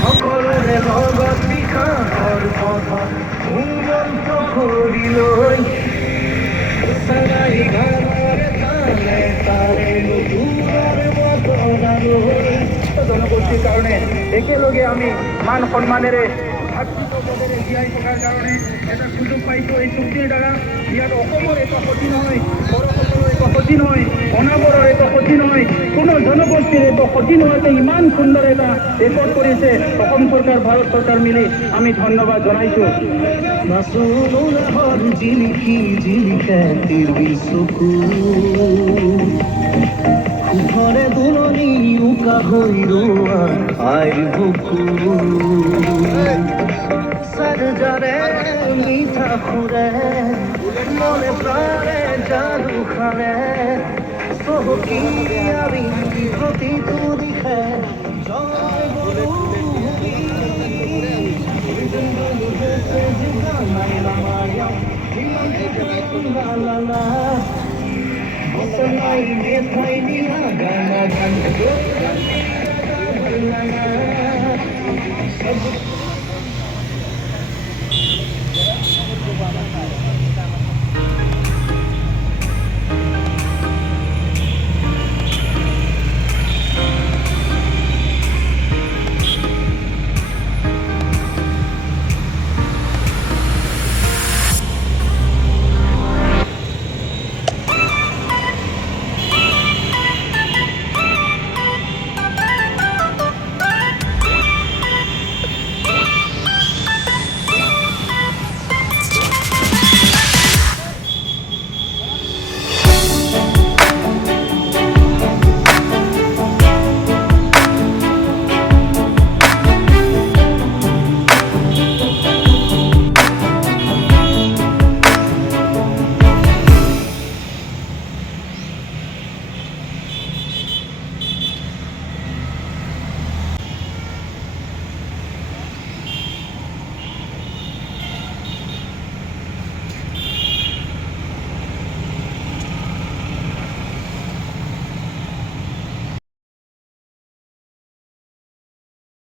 সকলোৰে লগত বিকাশৰ পথত উন্নত কৰিলৈ চাৰাই গানৰে তালে তালে নতুনৰ বতৰালৈ জনগোষ্ঠীৰ কাৰণে একেলগে আমি মান সন্মানেৰে ভাতৃত্ববোধেৰে জীয়াই থকাৰ কাৰণে এটা সুযোগ পাইছোঁ এই চুক্তিৰ দ্বাৰা। ইয়াত অসমৰ একো ক্ষতি নহয়, বড়োসকলৰ একো ক্ষতি নহয়, অনাবৰৰ একো ক্ষতি নহয়, কোনো জনগোষ্ঠীৰ একো ক্ষতি নোহোৱাকৈ ইমান সুন্দৰ এটা ৰেকৰ্ড কৰিছে অসম চৰকাৰ, ভাৰত চৰকাৰ মিলি। আমি ধন্যবাদ জনাইছোঁ। মাছুলৰ জিলিকি জিলিকে তিৰবিৰ চকু ঘৰে দুলনি উকা হৈ ৰোৱা আইৰ বুকু সাজজাৰে মিঠা সুৰে মনে প্ৰাণে যাদু খানে চহকী আমি প্ৰতিটো দিশে জয় গুৰু Gana gana